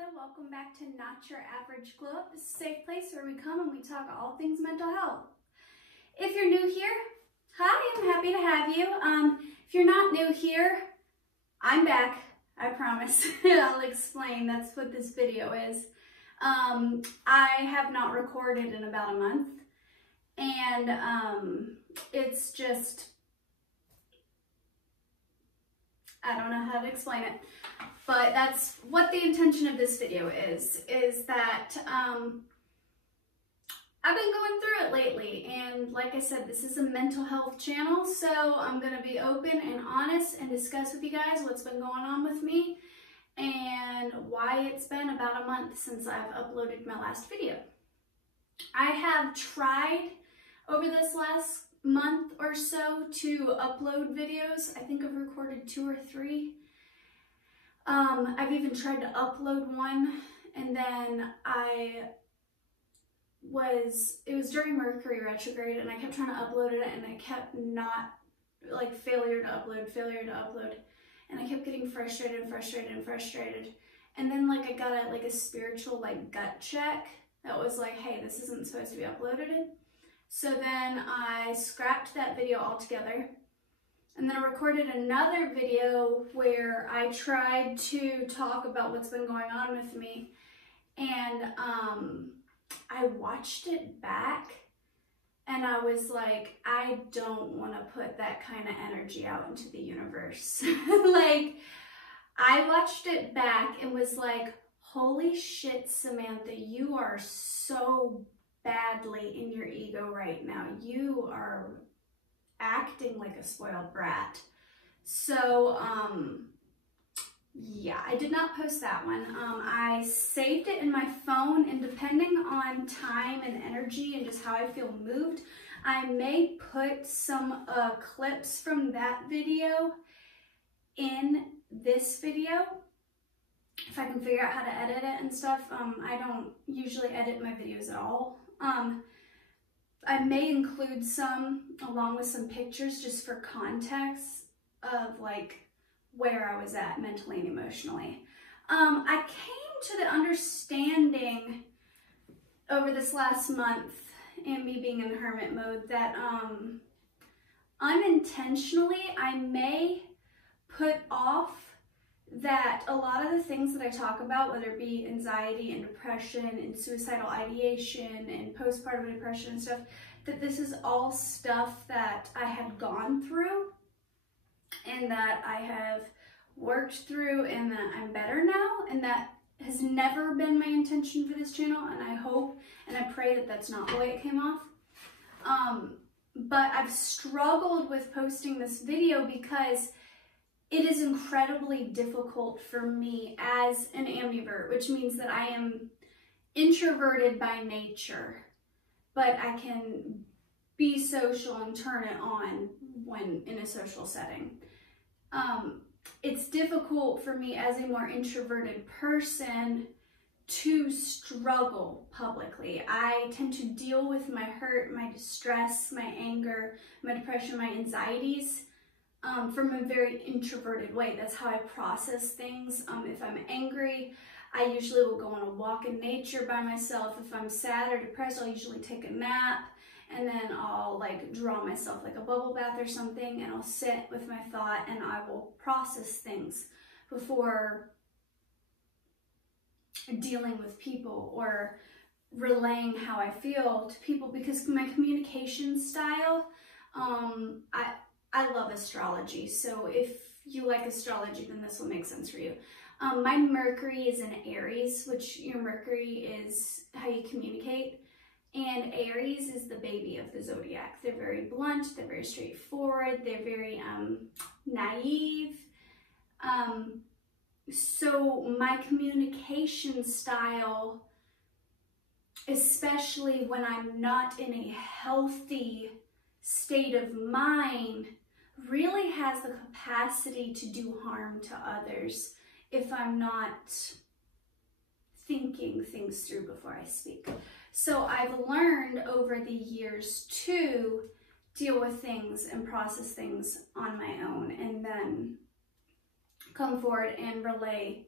Samantha. Welcome back to Not Your Average Glow Up. This is a safe place where we come and we talk all things mental health. If you're new here, hi, I'm happy to have you. If you're not new here, I'm back, I promise. I'll explain, that's what this video is. I have not recorded in about a month, and it's just, I don't know how to explain it, but that's what the intention of this video is that I've been going through it lately, and like I said, this is a mental health channel, so I'm going to be open and honest and discuss with you guys what's been going on with me and why it's been about a month since I've uploaded my last video. I have tried over this last month or so to upload videos. I think I've recorded 2 or 3. I've even tried to upload one, and then it was during Mercury retrograde, and I kept trying to upload it, and I kept not, like, failure to upload, and I kept getting frustrated, and then, like, I got a spiritual, like, gut check that was like, hey, this isn't supposed to be uploaded. So then I scrapped that video altogether, and then I recorded another video where I tried to talk about what's been going on with me, and I watched it back, and I was like, I don't want to put that kind of energy out into the universe. Like, I watched it back and was like, holy shit, Samantha, you are so badly in your ego right now. You are acting like a spoiled brat. So, yeah, I did not post that one. I saved it in my phone, and depending on time and energy and just how I feel moved, I may put some clips from that video in this video, if I can figure out how to edit it and stuff. I don't usually edit my videos at all. I may include some along with some pictures just for context of, like, where I was at mentally and emotionally. I came to the understanding over this last month, and me being in hermit mode, that unintentionally I may put off that a lot of the things that I talk about, whether it be anxiety and depression and suicidal ideation and postpartum depression and stuff, that this is all stuff that I had gone through and that I have worked through, and that I'm better now, and that has never been my intention for this channel, and I hope and I pray that that's not the way it came off. But I've struggled with posting this video because it is incredibly difficult for me as an ambivert, which means that I am introverted by nature, but I can be social and turn it on when in a social setting. It's difficult for me as a more introverted person to struggle publicly. I tend to deal with my hurt, my distress, my anger, my depression, my anxieties from a very introverted way. That's how I process things. If I'm angry, I usually will go on a walk in nature by myself. If I'm sad or depressed, I'll usually take a nap, and then I'll, like, draw myself like a bubble bath or something, and I'll sit with my thought, and I will process things before dealing with people or relaying how I feel to people, because my communication style, I love astrology, so if you like astrology, then this will make sense for you. My Mercury is in Aries, which your Mercury is how you communicate, and Aries is the baby of the zodiac. They're very blunt, they're very straightforward, they're very naive. So my communication style, especially when I'm not in a healthy state of mind, really has the capacity to do harm to others if I'm not thinking things through before I speak. So I've learned over the years to deal with things and process things on my own, and then come forward and relay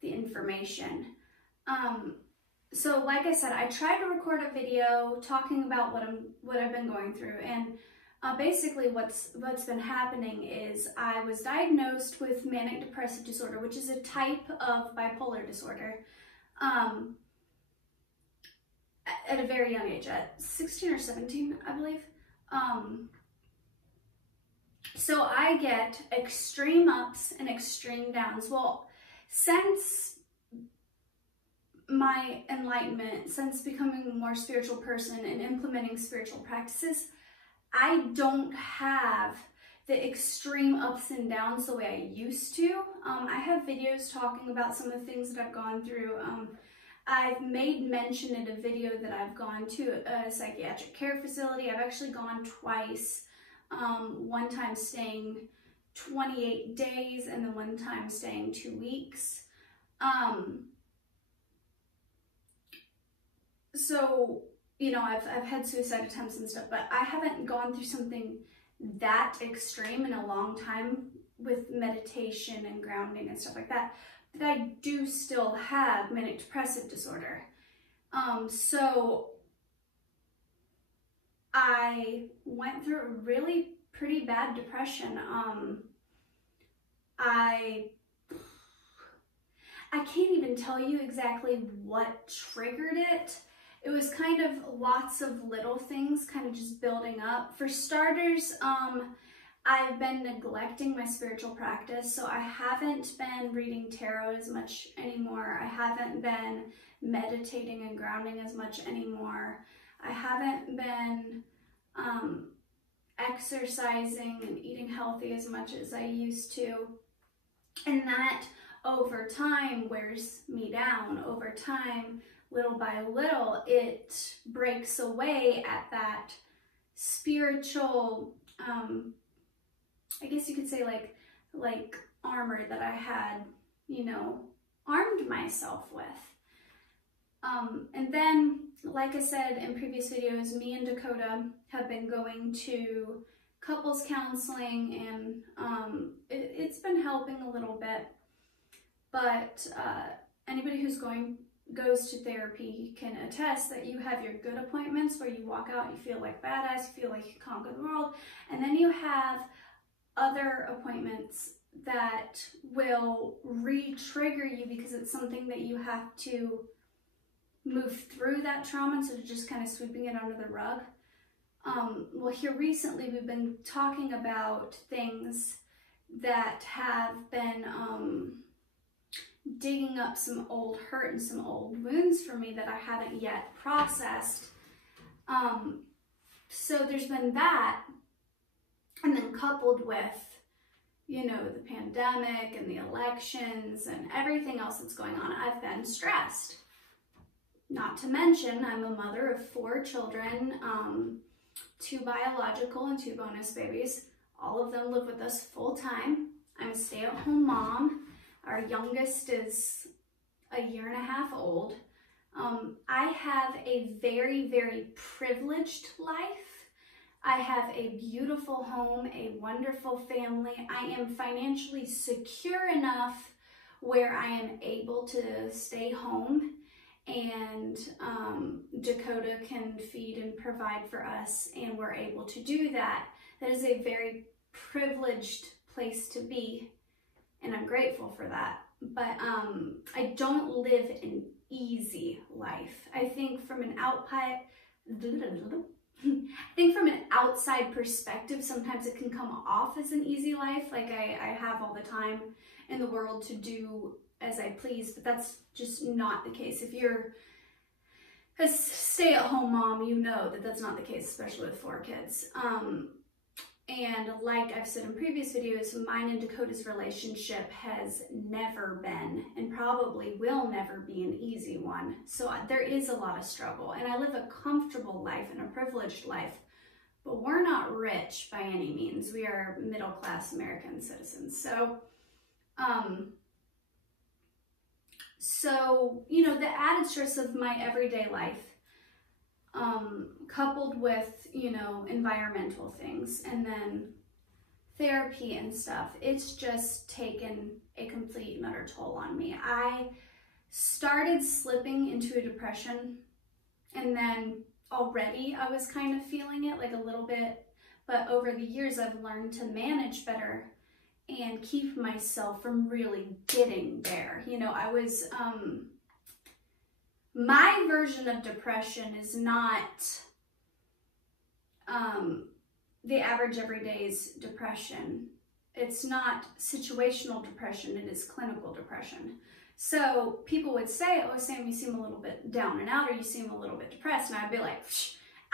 the information. So like I said, I tried to record a video talking about what I've been going through, and basically what's been happening is I was diagnosed with manic depressive disorder, which is a type of bipolar disorder, at a very young age, at 16 or 17, I believe. So I get extreme ups and extreme downs. Well, since my enlightenment, since becoming a more spiritual person and implementing spiritual practices, I don't have the extreme ups and downs the way I used to. I have videos talking about some of the things that I've gone through. I've made mention in a video that I've gone to a psychiatric care facility. I've actually gone twice. One time staying 28 days and then one time staying 2 weeks. So, you know, I've had suicide attempts and stuff, but I haven't gone through something that extreme in a long time with meditation and grounding and stuff like that. But I do still have manic depressive disorder. So I went through a really pretty bad depression. I can't even tell you exactly what triggered it. It was kind of lots of little things kind of just building up. For starters, I've been neglecting my spiritual practice, so I haven't been reading tarot as much anymore. I haven't been meditating and grounding as much anymore. I haven't been exercising and eating healthy as much as I used to. And that over time wears me down. Over time, little by little, it breaks away at that spiritual, I guess you could say like armor that I had, you know, armed myself with. And then, like I said in previous videos, me and Dakota have been going to couples counseling, and it's been helping a little bit. But anybody who's goes to therapy can attest that you have your good appointments where you walk out, you feel like badass, you feel like you conquered the world, and then you have other appointments that will re-trigger you because it's something that you have to move through that trauma instead of just kind of sweeping it under the rug. Well, here recently we've been talking about things that have been digging up some old hurt and some old wounds for me that I haven't yet processed. So there's been that, and then coupled with, you know, the pandemic and the elections and everything else that's going on, I've been stressed. Not to mention, I'm a mother of 4 children, 2 biological and 2 bonus babies. All of them live with us full time. I'm a stay-at-home mom. Our youngest is a 1.5 years old. I have a very, very privileged life. I have a beautiful home, a wonderful family. I am financially secure enough where I am able to stay home, and Dakota can feed and provide for us, and we're able to do that. That is a very privileged place to be, and I'm grateful for that. But I don't live an easy life. I think from an outside perspective, sometimes it can come off as an easy life, like I have all the time in the world to do as I please, but that's just not the case. If you're a stay-at-home mom, you know that that's not the case, especially with 4 kids. And like I've said in previous videos, mine and Dakota's relationship has never been, and probably will never be, an easy one. So there is a lot of struggle, and I live a comfortable life and a privileged life, but we're not rich by any means. We are middle-class American citizens. So, you know, the added stress of my everyday life, coupled with, you know, environmental things and then therapy and stuff, it's just taken a complete and utter toll on me. I started slipping into a depression, and then already I was kind of feeling it like a little bit, but over the years I've learned to manage better and keep myself from really getting there. You know, I was, my version of depression is not the average everyday's depression. It's not situational depression, it is clinical depression. So people would say, oh, Sam, you seem a little bit down and out, or you seem a little bit depressed. And I'd be like,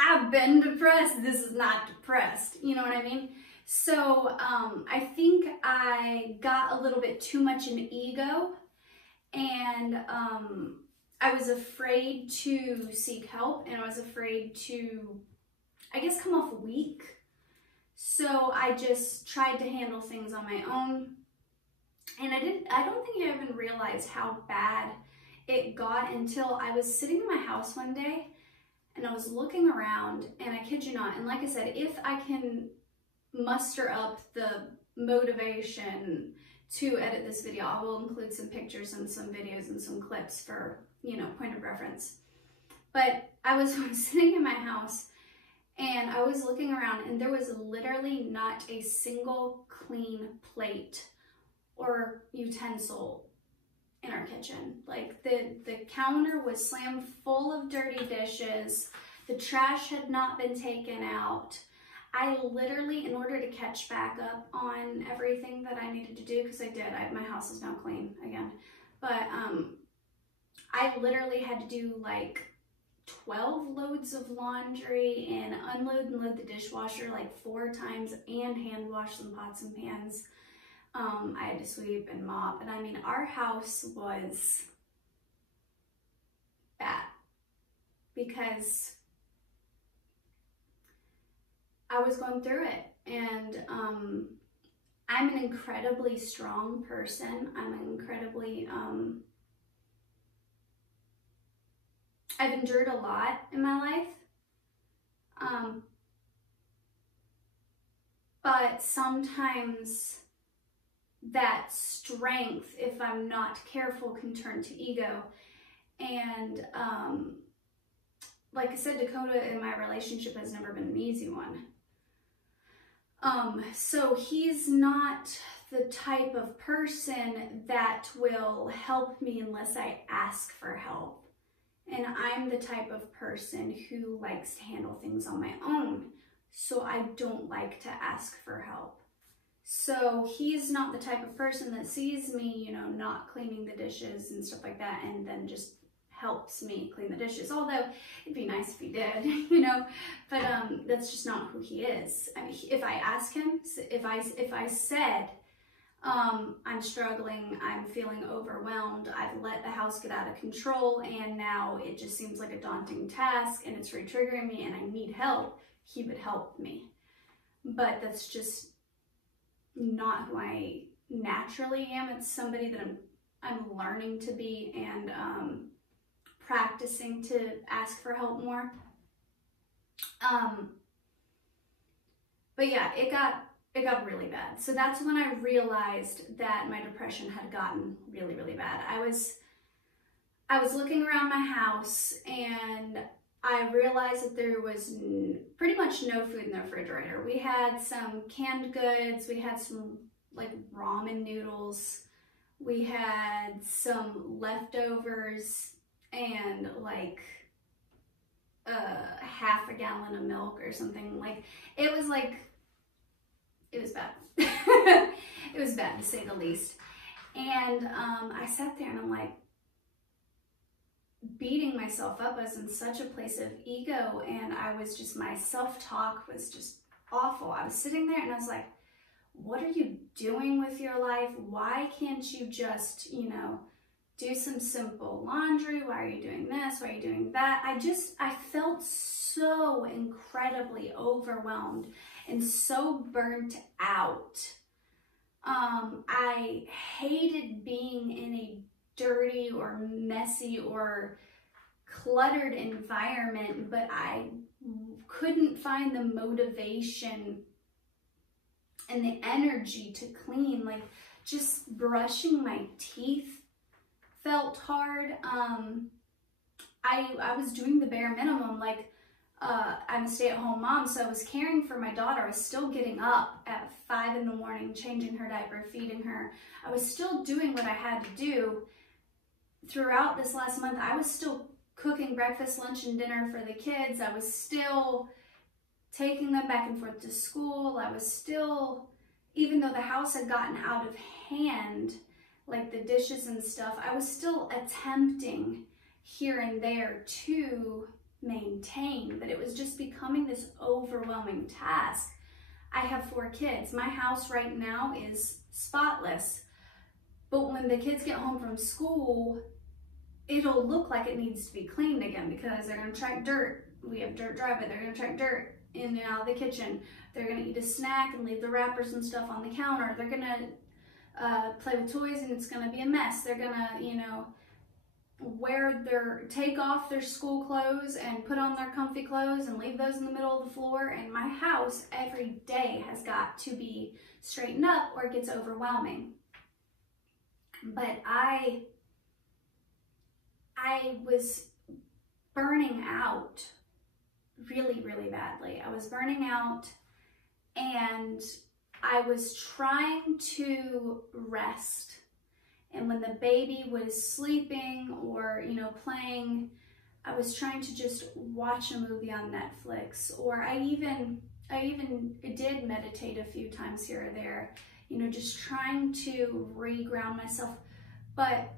I've been depressed. This is not depressed. You know what I mean? So I think I got a little bit too much in ego, and I was afraid to seek help, and I was afraid to, I guess, come off weak. So I just tried to handle things on my own. And I don't think I even realized how bad it got until I was sitting in my house one day and I was looking around, and I kid you not, and like I said, if I can muster up the motivation to edit this video, I will include some pictures and some videos and some clips for, you know, point of reference. But I was sitting in my house and I was looking around, and there was literally not a single clean plate or utensil in our kitchen. Like the counter was slammed full of dirty dishes. The trash had not been taken out. I literally, in order to catch back up on everything that I needed to do, because I did, my house is now clean again, but I literally had to do like 12 loads of laundry and unload and load the dishwasher like 4 times and hand wash some pots and pans. I had to sweep and mop, and I mean, our house was bad because I was going through it, and I'm an incredibly strong person. I'm an incredibly, I've endured a lot in my life, but sometimes that strength, if I'm not careful, can turn to ego. And like I said, Dakota in my relationship has never been an easy one. So he's not the type of person that will help me unless I ask for help. And I'm the type of person who likes to handle things on my own. So I don't like to ask for help. So he's not the type of person that sees me, you know, not cleaning the dishes and stuff like that, and then just helps me clean the dishes. Although it'd be nice if he did, you know, but that's just not who he is. I mean, if I ask him, if I said, I'm struggling, I'm feeling overwhelmed, I've let the house get out of control, and now it just seems like a daunting task and it's re-triggering me and I need help, he would help me. But that's just not who I naturally am. It's somebody that I'm learning to be, and practicing to ask for help more. But yeah, it got really bad. So that's when I realized that my depression had gotten really, really bad. I was looking around my house, and I realized that there was pretty much no food in the refrigerator. We had some canned goods, we had some like ramen noodles, we had some leftovers, and like half a gallon of milk or something. Like it was bad. It was bad, to say the least. And I sat there and I'm like, beating myself up. I was in such a place of ego, and I was just, my self-talk was just awful. I was sitting there and I was like, what are you doing with your life? Why can't you just, you know, do some simple laundry? Why are you doing this? Why are you doing that? I felt so incredibly overwhelmed and so burnt out. I hated being in a dirty or messy or cluttered environment, but I couldn't find the motivation and the energy to clean. Like just brushing my teeth felt hard. I was doing the bare minimum. Like, I'm a stay-at-home mom, so I was caring for my daughter. I was still getting up at 5 in the morning, changing her diaper, feeding her. I was still doing what I had to do. Throughout this last month, I was still cooking breakfast, lunch, and dinner for the kids. I was still taking them back and forth to school. I was still, even though the house had gotten out of hand, like the dishes and stuff, I was still attempting here and there to maintain, but it was just becoming this overwhelming task. I have 4 kids. My house right now is spotless, but when the kids get home from school, it'll look like it needs to be cleaned again because they're going to track dirt. We have dirt driveway. They're going to track dirt in and out of the kitchen. They're going to eat a snack and leave the wrappers and stuff on the counter. They're going to play with toys and it's going to be a mess. They're going to, you know, take off their school clothes and put on their comfy clothes and leave those in the middle of the floor. And my house every day has got to be straightened up or it gets overwhelming. But I was burning out really, really badly. I was burning out and I was trying to rest. And when the baby was sleeping or, you know, playing, I was trying to just watch a movie on Netflix. Or I even did meditate a few times here or there, you know, just trying to re-ground myself. But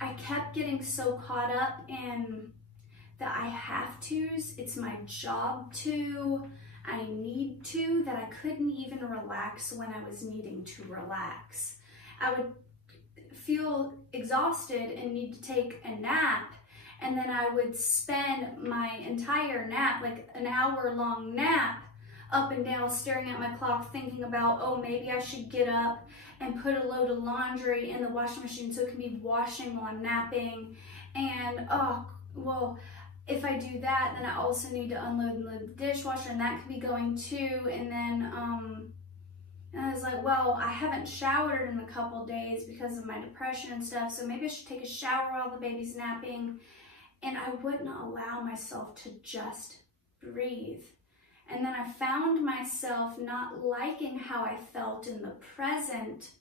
I kept getting so caught up in the I have to's, it's my job to, I need to, that I couldn't even relax when I was needing to relax. I would feel exhausted and need to take a nap, and then I would spend my entire nap, like an hour-long nap, up and down staring at my clock thinking about, oh, maybe I should get up and put a load of laundry in the washing machine so it can be washing while I'm napping. And oh, well, if I do that, then I also need to unload and load the dishwasher, and that could be going too. And then and I was like, well, I haven't showered in a couple days because of my depression and stuff, so maybe I should take a shower while the baby's napping. And I wouldn't allow myself to just breathe. And then I found myself not liking how I felt in the present,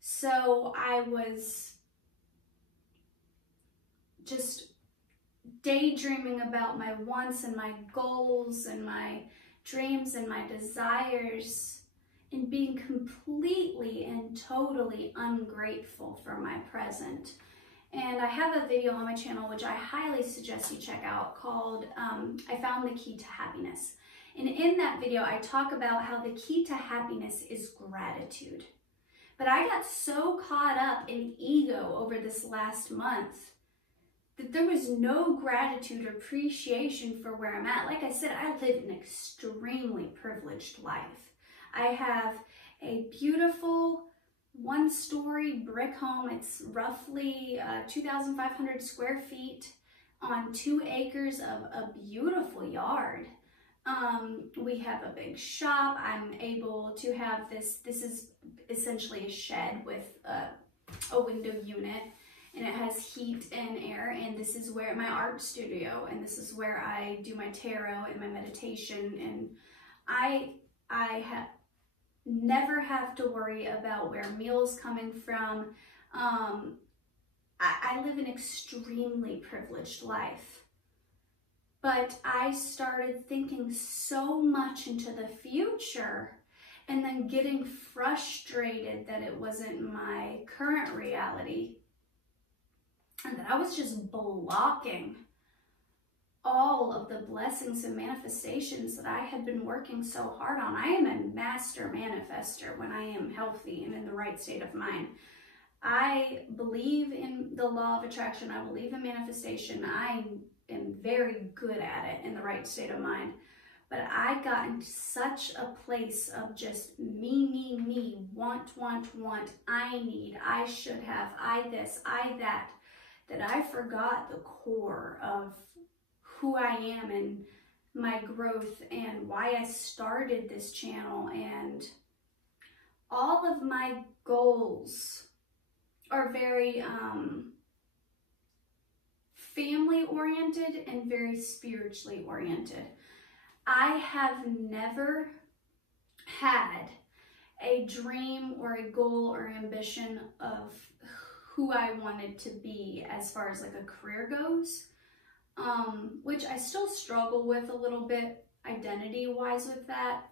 so I was just daydreaming about my wants and my goals and my dreams and my desires, and being completely and totally ungrateful for my present. And I have a video on my channel which I highly suggest you check out called I Found the Key to Happiness. And in that video, I talk about how the key to happiness is gratitude. But I got so caught up in ego over this last month that there was no gratitude or appreciation for where I'm at. Like I said, I live an extremely privileged life. I have a beautiful one-story brick home. It's roughly 2,500 square feet on 2 acres of a beautiful yard. We have a big shop. I'm able to have this is essentially a shed with a window unit, and it has heat and air, and this is where my art studio, and this is where I do my tarot and my meditation, and I never have to worry about where meals coming from. I live an extremely privileged life. But I started thinking so much into the future and then getting frustrated that it wasn't my current reality, and that I was just blocking all of the blessings and manifestations that I had been working so hard on. I am a master manifester when I am healthy and in the right state of mind. I believe in the law of attraction. I believe in manifestation. I am very good at it in the right state of mind. But I got into such a place of just me, want, I need, I should have, I this, I that I forgot the core of who I am and my growth and why I started this channel. And all of my goals are very family oriented and very spiritually oriented. I have never had a dream or a goal or ambition of who I wanted to be as far as like a career goes, which I still struggle with a little bit identity wise with that.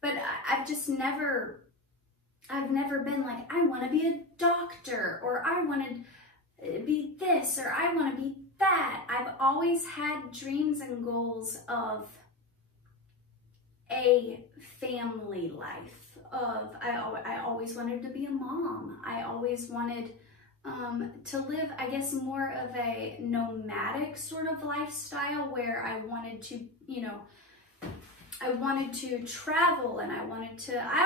But I've just I've never been like, I want to be a doctor, or I want to be this, or I want to be that. I've always had dreams and goals of a family life, I always wanted to be a mom. I always wanted to live, I guess, more of a nomadic sort of lifestyle where I wanted to, you know, I wanted to travel, and I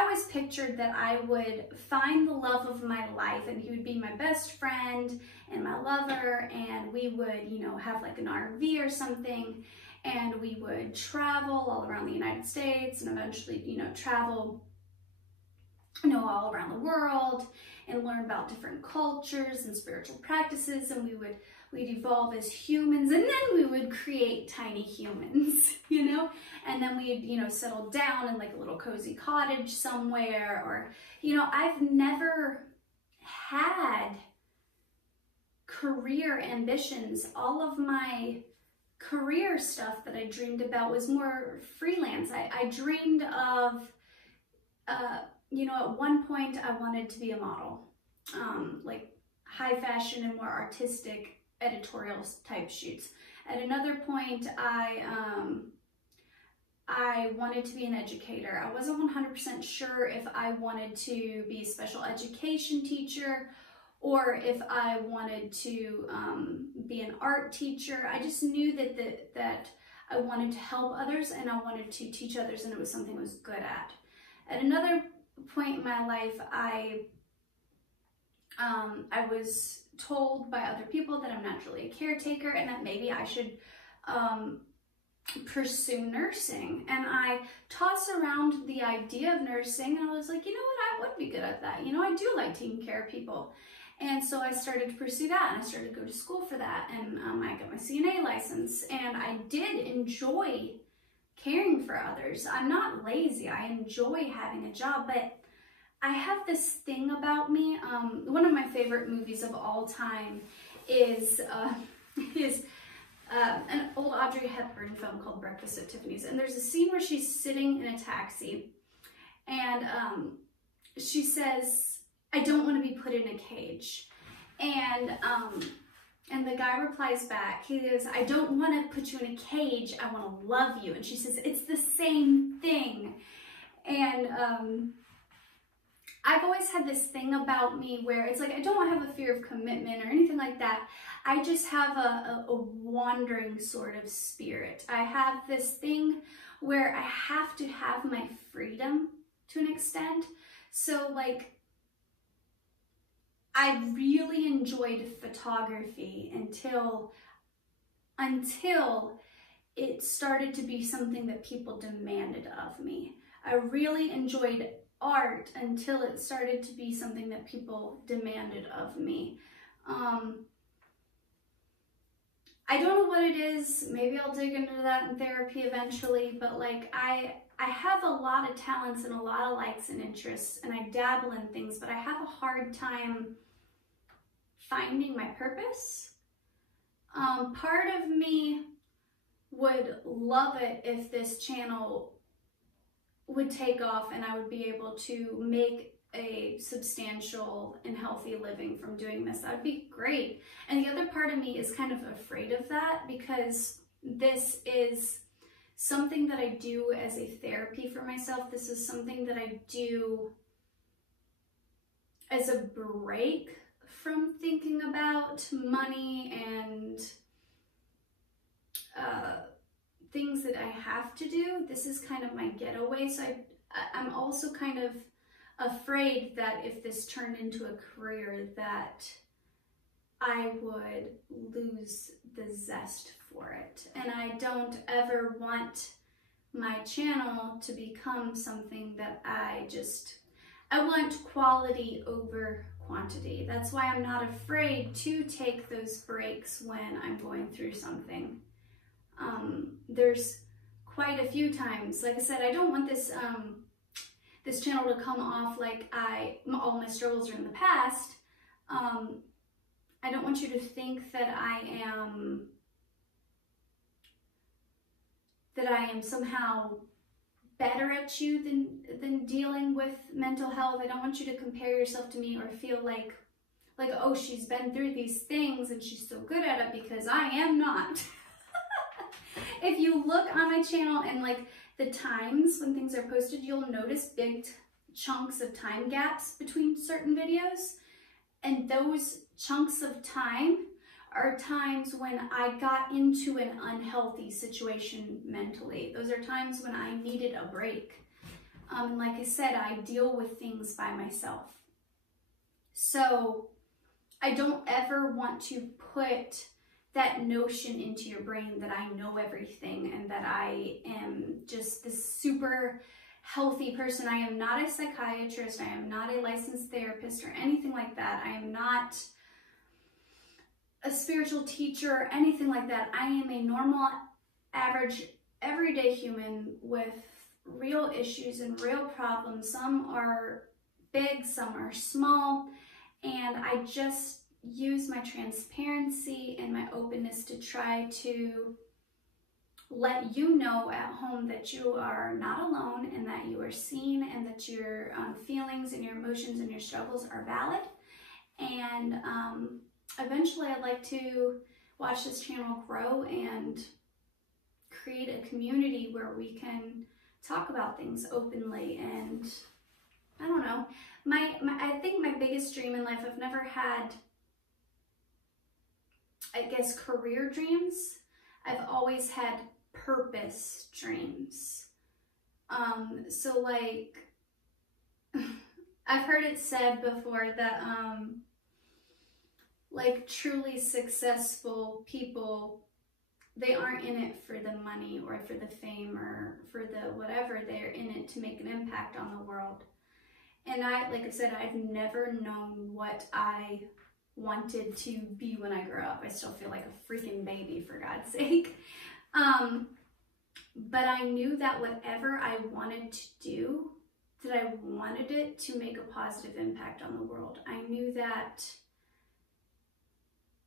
always pictured that I would find the love of my life, and he would be my best friend and my lover, and we would, you know, have like an RV or something, and we would travel all around the United States and eventually, you know, travel, you know, all around the world and learn about different cultures and spiritual practices, and we'd evolve as humans, and then we would create tiny humans, you know, and then we'd, you know, settle down in like a little cozy cottage somewhere, or, you know, I've never had career ambitions. All of my career stuff that I dreamed about was more freelance. I dreamed of, you know, at one point I wanted to be a model, like high fashion and more artistic editorial type shoots. At another point, I wanted to be an educator. I wasn't 100% sure if I wanted to be a special education teacher or if I wanted to be an art teacher. I just knew that I wanted to help others and I wanted to teach others, and it was something I was good at. At another point in my life, I was told by other people that I'm naturally a caretaker and that maybe I should pursue nursing. And I tossed around the idea of nursing, and I was like, you know what, I would be good at that. You know, I do like taking care of people. And so I started to pursue that, and I started to go to school for that, and I got my CNA license, and I did enjoy caring for others. I'm not lazy. I enjoy having a job, but I have this thing about me. One of my favorite movies of all time is an old Audrey Hepburn film called Breakfast at Tiffany's. And there's a scene where she's sitting in a taxi, and she says, "I don't want to be put in a cage." And the guy replies back, he goes, "I don't want to put you in a cage, I want to love you." And she says, "It's the same thing." And I've always had this thing about me where it's like, I don't have a fear of commitment or anything like that. I just have a wandering sort of spirit. I have this thing where I have to have my freedom to an extent. So like, I really enjoyed photography until it started to be something that people demanded of me. I really enjoyed art until it started to be something that people demanded of me. I don't know what it is. Maybe I'll dig into that in therapy eventually, but like I have a lot of talents and a lot of likes and interests, and I dabble in things, but I have a hard time finding my purpose. Part of me would love it if this channel would take off and I would be able to make a substantial and healthy living from doing this. That would be great. And the other part of me is kind of afraid of that, because this is something that I do as a therapy for myself. This is something that I do as a break from thinking about money and things that I have to do. This is kind of my getaway. So I'm also kind of afraid that if this turned into a career, that I would lose the zest for it. And I don't ever want my channel to become something that I want quality over quantity. That's why I'm not afraid to take those breaks when I'm going through something. There's quite a few times, like I said, I don't want this this channel to come off like all my struggles are in the past. I don't want you to think that I am somehow better at you than dealing with mental health. I don't want you to compare yourself to me or feel like, oh, she's been through these things and she's so good at it, because I am not. If you look on my channel and like the times when things are posted, you'll notice big chunks of time gaps between certain videos. And those chunks of time are times when I got into an unhealthy situation mentally. Those are times when I needed a break. Like I said, I deal with things by myself. So I don't ever want to put that notion into your brain that I know everything and that I am just this super healthy person. I am not a psychiatrist. I am not a licensed therapist or anything like that. I am not a spiritual teacher or anything like that. I am a normal, average, everyday human with real issues and real problems. Some are big, some are small, and I just use my transparency and my openness to try to let you know at home that you are not alone and that you are seen and that your feelings and your emotions and your struggles are valid. And eventually I'd like to watch this channel grow and create a community where we can talk about things openly. And I don't know, I think my biggest dream in life, I've never had, I guess, career dreams. I've always had purpose dreams. So like, I've heard it said before that like truly successful people, they aren't in it for the money or for the fame or for the whatever. They're in it to make an impact on the world. And like I said, I've never known what I wanted to be when I grew up. I still feel like a freaking baby, for God's sake. But I knew that whatever I wanted to do, that I wanted it to make a positive impact on the world. I knew that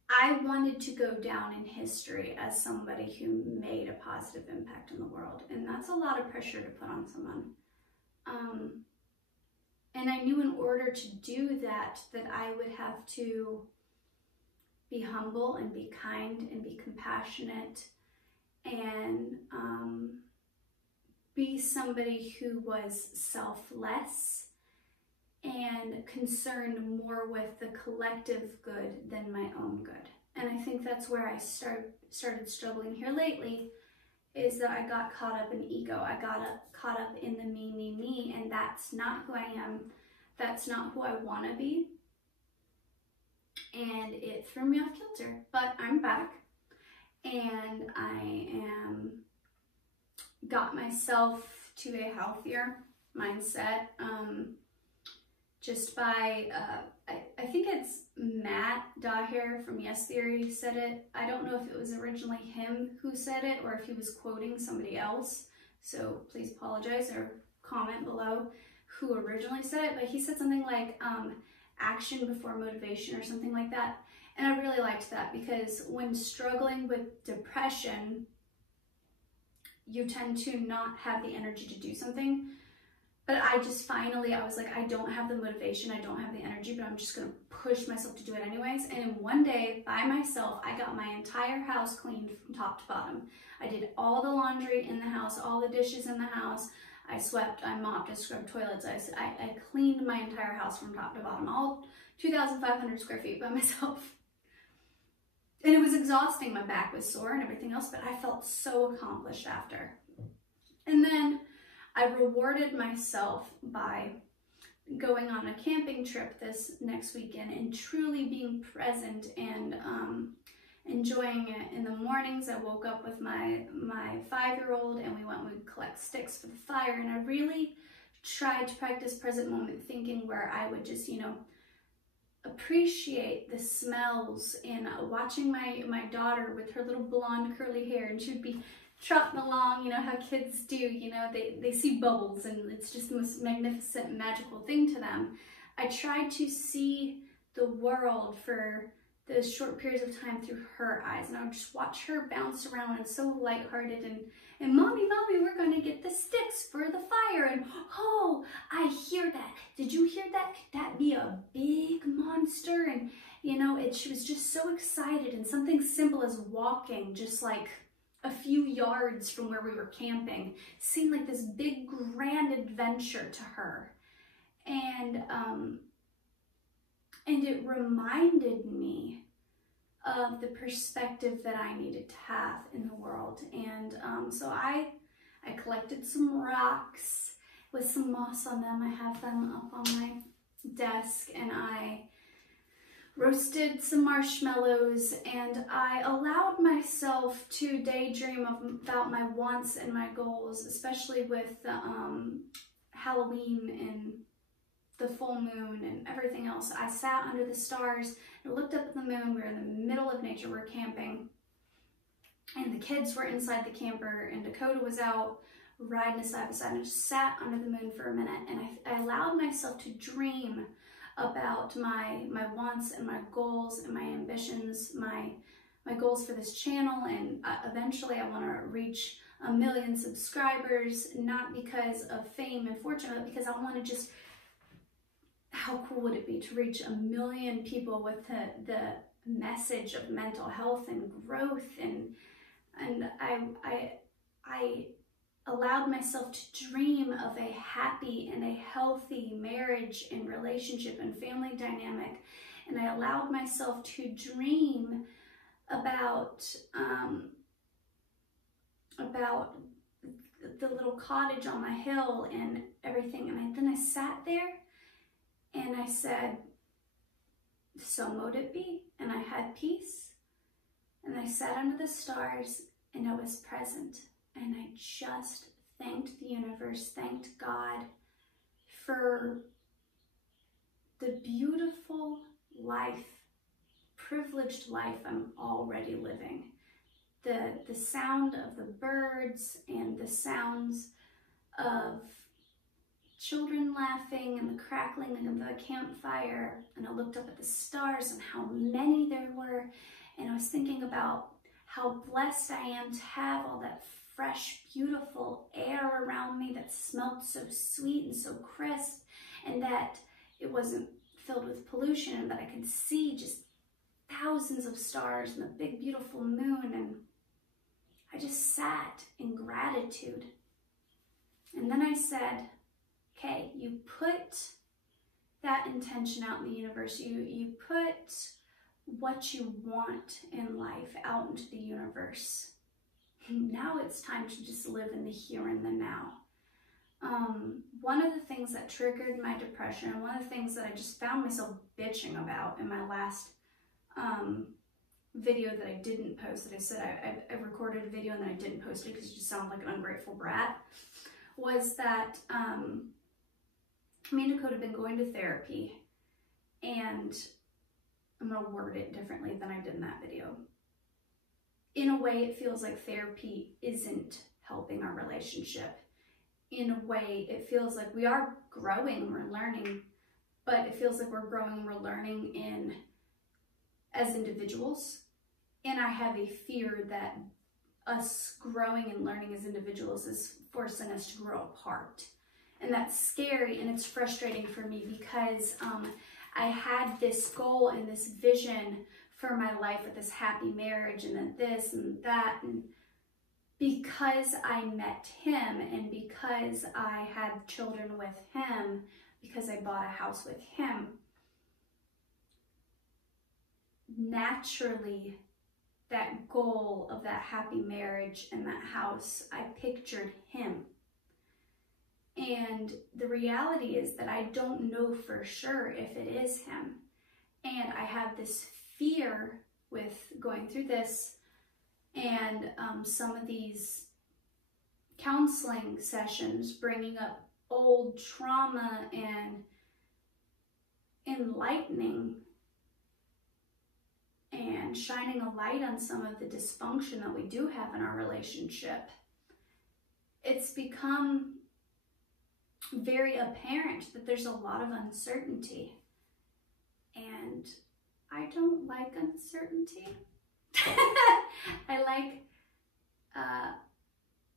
I wanted to go down in history as somebody who made a positive impact on the world. And that's a lot of pressure to put on someone. And I knew in order to do that, that I would have to be humble and be kind and be compassionate and be somebody who was selfless and concerned more with the collective good than my own good. And I think that's where I started struggling here lately, is that I got caught up in ego. I got caught up in the me, and that's not who I am. That's not who I want to be. And it threw me off kilter, but I'm back, and I got myself to a healthier mindset, just by, I think it's Matt Daher from Yes Theory said it. I don't know if it was originally him who said it or if he was quoting somebody else, so please apologize or comment below who originally said it, but he said something like action before motivation or something like that. And I really liked that, because when struggling with depression, you tend to not have the energy to do something. But I just finally, I was like, I don't have the motivation, I don't have the energy, but I'm just gonna push myself to do it anyways. And in one day, by myself, I got my entire house cleaned from top to bottom. I did all the laundry in the house, all the dishes in the house. I swept, I mopped, I scrubbed toilets. I cleaned my entire house from top to bottom, all 2,500 square feet by myself. And it was exhausting. My back was sore and everything else, but I felt so accomplished after. And then I rewarded myself by going on a camping trip this next weekend and truly being present and enjoying it. In the mornings, I woke up with my 5-year-old and we went and we'd collect sticks for the fire. And I really tried to practice present moment thinking, where I would just, you know, appreciate the smells and watching my daughter with her little blonde curly hair, and she would be trotting along, you know how kids do, you know, they see bubbles and it's just the most magnificent, magical thing to them. I tried to see the world for those short periods of time through her eyes, and I would just watch her bounce around and so lighthearted and mommy, we're gonna get the sticks for the fire, and oh, I hear that. Did you hear that? Could that be a big monster? And you know, she was just so excited, and something simple as walking just like a few yards from where we were camping seemed like this big grand adventure to her. And it reminded me of the perspective that I needed to have in the world. And so I collected some rocks with some moss on them. I have them up on my desk, and I roasted some marshmallows, and I allowed myself to daydream about my wants and my goals, especially with the Halloween and the full moon and everything else. I sat under the stars and looked up at the moon. We were in the middle of nature, we were camping, and the kids were inside the camper, and Dakota was out riding us side by side, and I just sat under the moon for a minute, and I allowed myself to dream about my wants and my goals and my ambitions, my goals for this channel. And eventually I want to reach 1 million subscribers, not because of fame and fortune, but because I want to just, how cool would it be to reach 1 million people with the message of mental health and growth, and I allowed myself to dream of a happy and a healthy marriage and relationship and family dynamic. And I allowed myself to dream about the little cottage on my hill and everything. And then I sat there and I said, so mote it be. And I had peace. And I sat under the stars and I was present. And I just thanked the universe, thanked God for the beautiful life, privileged life I'm already living. The sound of the birds and the sounds of children laughing and the crackling of the campfire. And I looked up at the stars and how many there were. And I was thinking about how blessed I am to have all that fresh, beautiful air around me that smelled so sweet and so crisp, and that it wasn't filled with pollution, and that I could see just thousands of stars and the big, beautiful moon. And I just sat in gratitude. And then I said, okay, you put that intention out in the universe. You put what you want in life out into the universe. Now it's time to just live in the here and the now. One of the things that triggered my depression, and one of the things that I just found myself bitching about in my last video that I didn't post, that I said I recorded a video and then I didn't post it because it just sounded like an ungrateful brat, was that me and Dakota have been going to therapy, and I'm going to word it differently than I did in that video. In a way, it feels like therapy isn't helping our relationship. In a way, it feels like we are growing, we're learning, but it feels like we're growing and we're learning as individuals. And I have a fear that us growing and learning as individuals is forcing us to grow apart. And that's scary, and it's frustrating for me because I had this goal and this vision for my life with this happy marriage and then this and that. And because I met him, and because I had children with him, because I bought a house with him, naturally that goal of that happy marriage and that house, I pictured him. And the reality is that I don't know for sure if it is him. And I have this fear with going through this and some of these counseling sessions, bringing up old trauma and enlightening and shining a light on some of the dysfunction that we do have in our relationship, it's become very apparent that there's a lot of uncertainty. And I don't like uncertainty. I like,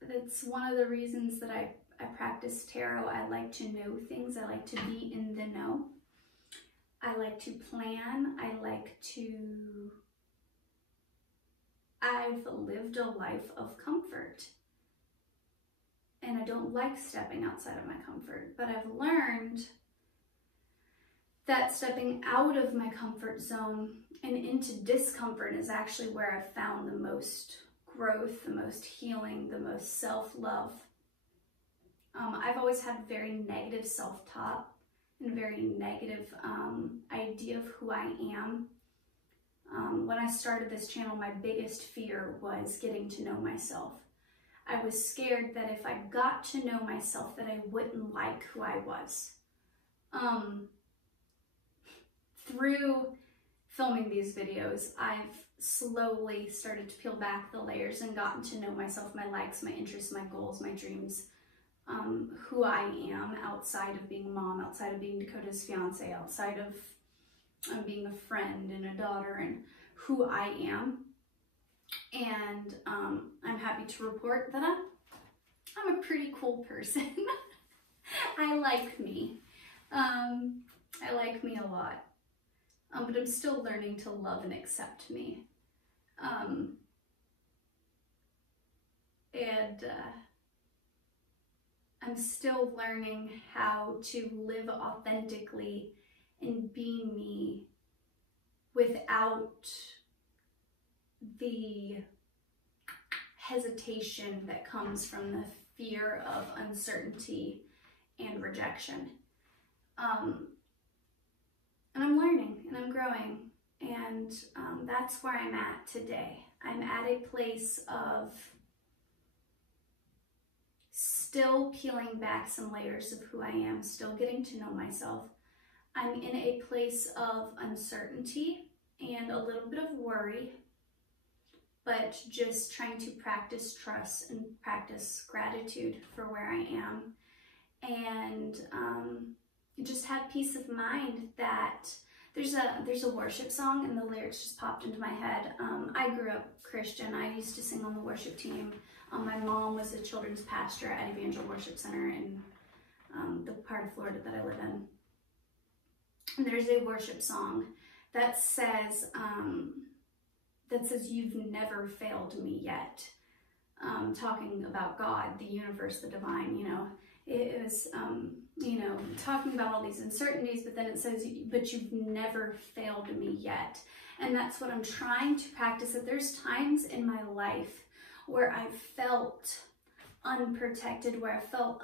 that's one of the reasons that I practice tarot. I like to know things. I like to be in the know. I like to plan. I've lived a life of comfort. And I don't like stepping outside of my comfort. But I've learned that stepping out of my comfort zone and into discomfort is actually where I've found the most growth, the most healing, the most self-love. I've always had very negative self-talk and a very negative idea of who I am. When I started this channel, my biggest fear was getting to know myself. I was scared that if I got to know myself, that I wouldn't like who I was. Through filming these videos, I've slowly started to peel back the layers and gotten to know myself, my likes, my interests, my goals, my dreams, who I am outside of being a mom, outside of being Dakota's fiance, outside of being a friend and a daughter, and who I am. And I'm happy to report that I'm a pretty cool person. I like me. I like me a lot. But I'm still learning to love and accept me. I'm still learning how to live authentically and be me without the hesitation that comes from the fear of uncertainty and rejection. And I'm learning and I'm growing, and that's where I'm at today. I'm at a place of still peeling back some layers of who I am, still getting to know myself. I'm in a place of uncertainty and a little bit of worry, but just trying to practice trust and practice gratitude for where I am, and just have peace of mind that there's a worship song, and the lyrics just popped into my head. I grew up Christian. I used to sing on the worship team. My mom was a children's pastor at Evangel Worship Center in the part of Florida that I live in. And there's a worship song that says, "You've never failed me yet." Talking about God, the universe, the divine, you know. It was, you know, talking about all these uncertainties, but then it says, "But you've never failed me yet." And that's what I'm trying to practice. That there's times in my life where I felt unprotected, where I felt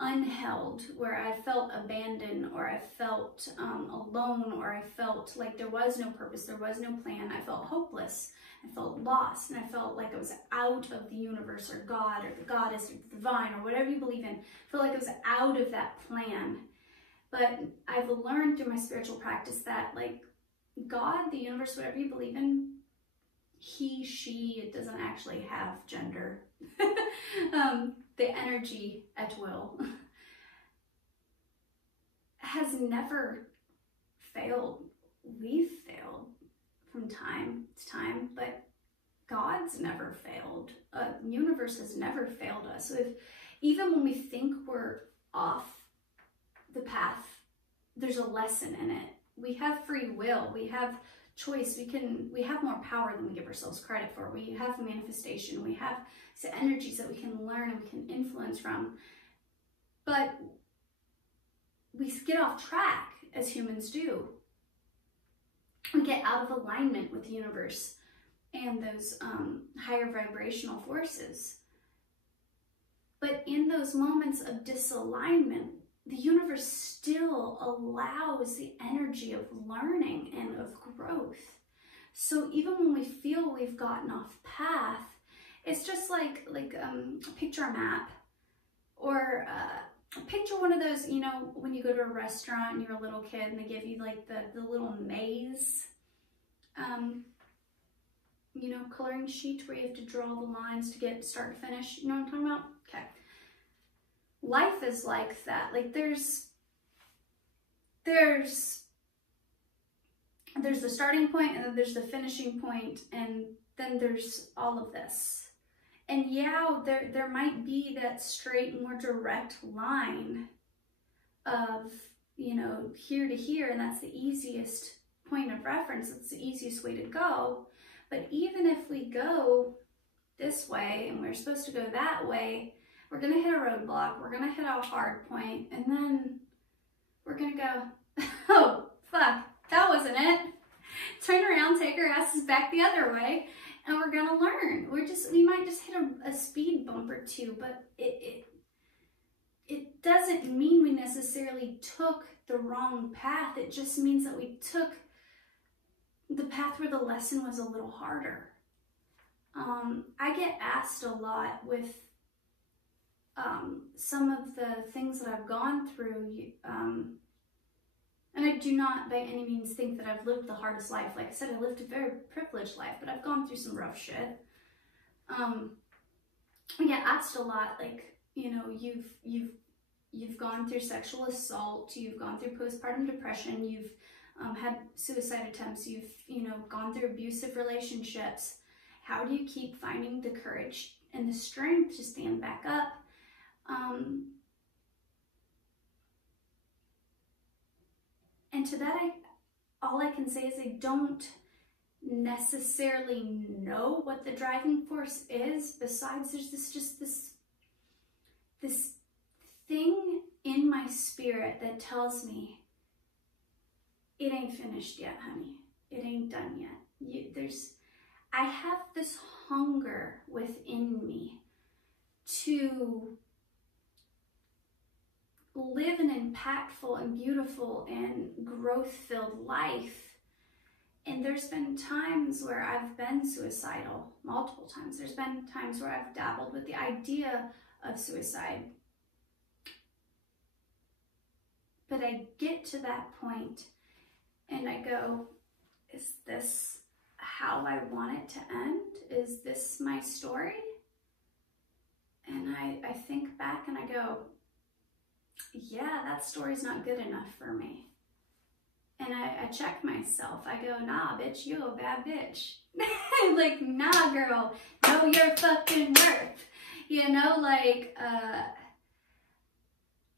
unheld, where I felt abandoned, or I felt alone, or I felt like there was no purpose, there was no plan. I felt hopeless, I felt lost, and I felt like I was out of the universe, or God, or the goddess, or the divine, or whatever you believe in. I felt like I was out of that plan. But I've learned through my spiritual practice that, like, God, the universe, whatever you believe in, he, she, it doesn't actually have gender. The energy at will has never failed. We've failed from time to time, but God's never failed. The universe has never failed us. So even when we think we're off the path, there's a lesson in it. We have free will. We have choice. We have more power than we give ourselves credit for. We have manifestation. We have energies that we can learn and we can influence from. But we get off track, as humans do. We get out of alignment with the universe and those higher vibrational forces. But in those moments of disalignment, the universe still allows the energy of learning and of growth. So even when we feel we've gotten off path, it's just like picture a map, or picture one of those, you know, when you go to a restaurant and you're a little kid and they give you like the little maze you know, coloring sheet where you have to draw the lines to get start to finish. You know what I'm talking about? Okay. Life is like that. Like there's the starting point, and then there's the finishing point, and then there's all of this. And yeah, there might be that straight, more direct line of, you know, here to here, and that's the easiest point of reference. It's the easiest way to go. But even if we go this way and we're supposed to go that way, we're gonna hit a roadblock, we're gonna hit a hard point, and then we're gonna go, oh, fuck, that wasn't it. Turn around, take our asses back the other way, and we're gonna learn. We might just hit a speed bump or two, but it doesn't mean we necessarily took the wrong path. It just means that we took the path where the lesson was a little harder. I get asked a lot with some of the things that I've gone through, and I do not by any means think that I've lived the hardest life. Like I said, I lived a very privileged life, but I've gone through some rough shit. I get asked a lot, like, you know, you've gone through sexual assault, you've gone through postpartum depression, you've had suicide attempts, you've, you know, gone through abusive relationships. How do you keep finding the courage and the strength to stand back up? And to that, all I can say is I don't necessarily know what the driving force is. Besides, there's this thing in my spirit that tells me it ain't finished yet, honey. It ain't done yet. I have this hunger within me to live an impactful and beautiful and growth-filled life. And there's been times where I've been suicidal, multiple times. There's been times where I've dabbled with the idea of suicide. But I get to that point and I go, is this how I want it to end? Is this my story? And I think back and I go, yeah, that story's not good enough for me. And I check myself. I go, nah, bitch, you a bad bitch. Like, nah, girl, know your fucking worth. You know, like,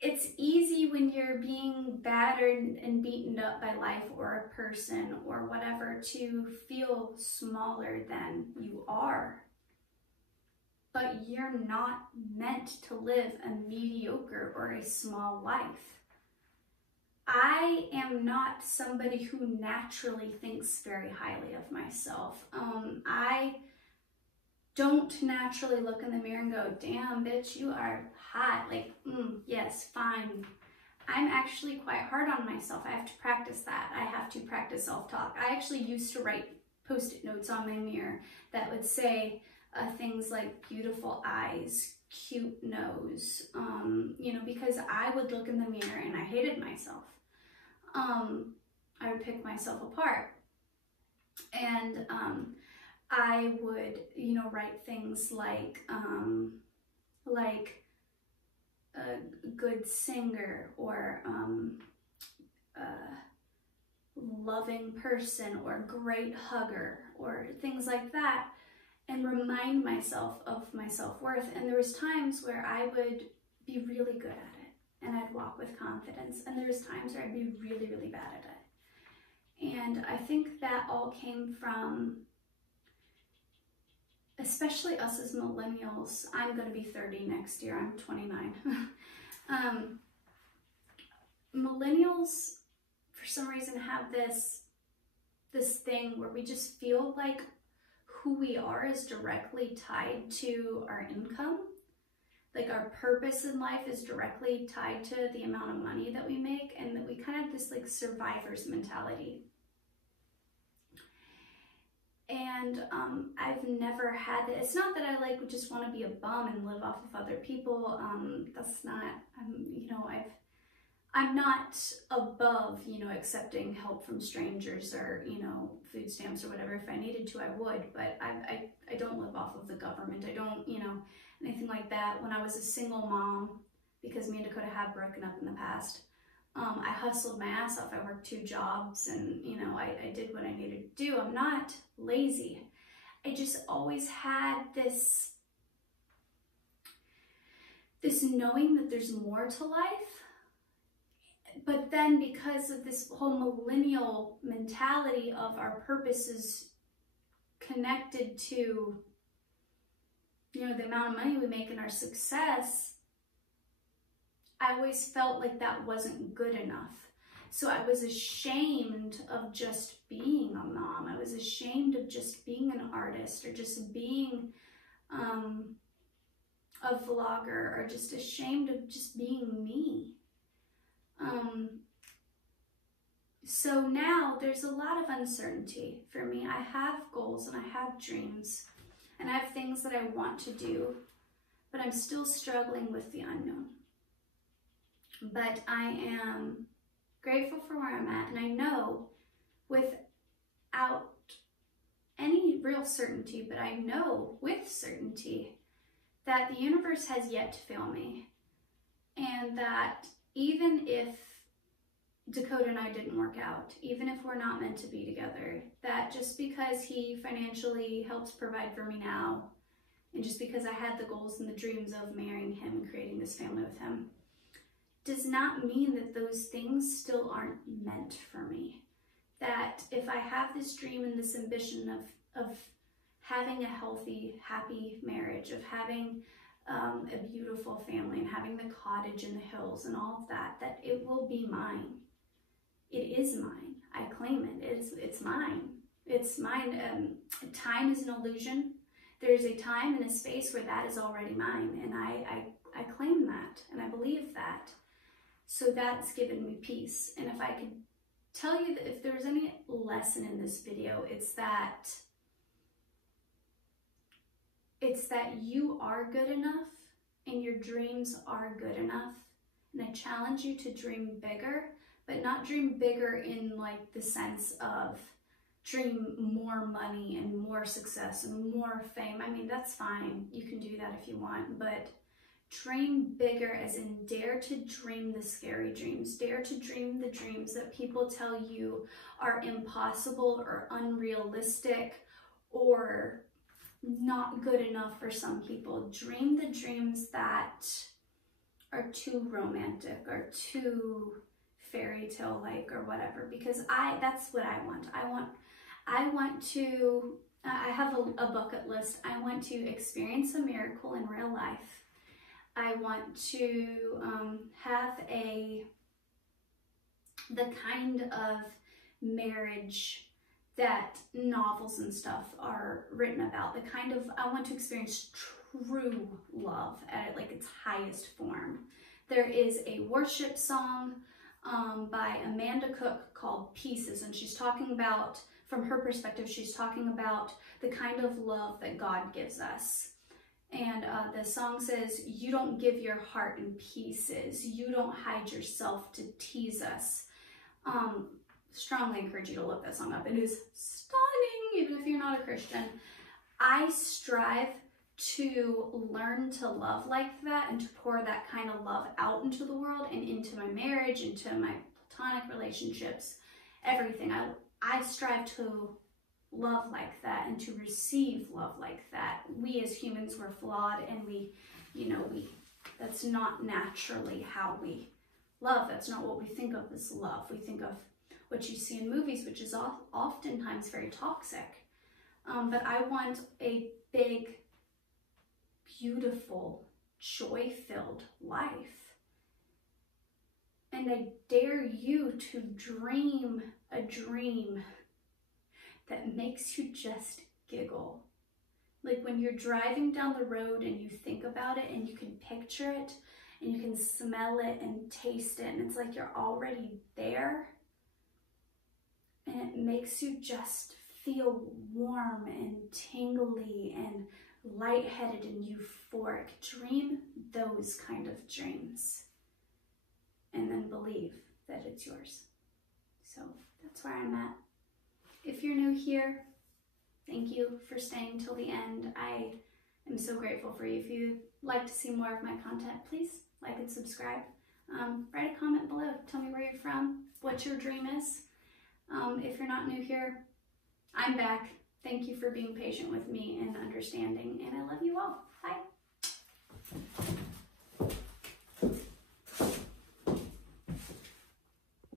it's easy when you're being battered and beaten up by life or a person or whatever to feel smaller than you are. But you're not meant to live a mediocre or a small life. I am not somebody who naturally thinks very highly of myself. I don't naturally look in the mirror and go, damn, bitch, you are hot. Like, yes, fine. I'm actually quite hard on myself. I have to practice that. I have to practice self-talk. I actually used to write Post-it notes on my mirror that would say things like beautiful eyes, cute nose, you know, because I would look in the mirror and I hated myself. I would pick myself apart. And I would, you know, write things like a good singer or loving person or great hugger or things like that, and remind myself of my self-worth. And there was times where I would be really good at it and I'd walk with confidence, and there was times where I'd be really, really bad at it. And I think that all came from, especially us as millennials. I'm going to be 30 next year. I'm 29. Millennials, for some reason, have this thing where we just feel like who we are is directly tied to our income. Like our purpose in life is directly tied to the amount of money that we make, and that we kind of have this like survivor's mentality. And I've never had it. It's not that I like just want to be a bum and live off of other people. That's not, you know, I'm not above, you know, accepting help from strangers or, you know, food stamps or whatever. If I needed to, I would, but I don't live off of the government. I don't, you know, anything like that. When I was a single mom, because me and Dakota have broken up in the past, I hustled my ass off. I worked 2 jobs and, you know, I did what I needed to do. I'm not lazy. I just always had this knowing that there's more to life. But then because of this whole millennial mentality of our purpose is connected to, you know, the amount of money we make and our success, I always felt like that wasn't good enough. So I was ashamed of just being a mom. I was ashamed of just being an artist or just being a vlogger, or just ashamed of just being me. So now there's a lot of uncertainty for me. I have goals and I have dreams and I have things that I want to do, but I'm still struggling with the unknown. But I am grateful for where I'm at, and I know without any real certainty, but I know with certainty that the universe has yet to fail me, and that even if Dakota and I didn't work out, even if we're not meant to be together, that just because he financially helps provide for me now, and just because I had the goals and the dreams of marrying him and creating this family with him, does not mean that those things still aren't meant for me. That if I have this dream and this ambition of having a healthy, happy marriage, of having a beautiful family and having the cottage in the hills and all of that, that it will be mine. It is mine. I claim it. It's mine. It's mine. Time is an illusion. There is a time and a space where that is already mine, and I claim that, and I believe that. So that's given me peace. And if I could tell you that if there's any lesson in this video, it's that you are good enough and your dreams are good enough. And I challenge you to dream bigger, but not dream bigger in like the sense of dream more money and more success and more fame. I mean, that's fine. You can do that if you want, but dream bigger, as in dare to dream the scary dreams. Dare to dream the dreams that people tell you are impossible or unrealistic or not good enough for some people. Dream the dreams that are too romantic or too fairy tale like or whatever, because that's what I want. I want to, I have a bucket list. I want to experience a miracle in real life. I want to have the kind of marriage that novels and stuff are written about. The kind of, I want to experience true love at like its highest form. There is a worship song by Amanda Cook called Pieces, and she's talking about, from her perspective, she's talking about the kind of love that God gives us. And the song says, you don't give your heart in pieces. You don't hide yourself to tease us. Strongly encourage you to look that song up. It is stunning, even if you're not a Christian. I strive to learn to love like that and to pour that kind of love out into the world and into my marriage, into my platonic relationships, everything. I strive to love like that and to receive love like that. We as humans were flawed, and that's not naturally how we love. That's not what we think of as love. We think of what you see in movies, which is oftentimes very toxic. But I want a big, beautiful, joy-filled life. And I dare you to dream a dream that makes you just giggle. Like when you're driving down the road and you think about it and you can picture it and you can smell it and taste it, and it's like you're already there, and it makes you just feel warm and tingly and lightheaded and euphoric. Dream those kind of dreams. And then believe believe that it's yours. So that's where I'm at. If you're new here, thank you for staying till the end. I am so grateful for you. If you'd like to see more of my content, please like and subscribe. Write a comment below. Tell me where you're from, what your dream is. If you're not new here, I'm back. Thank you for being patient with me and understanding, and I love you all. Bye.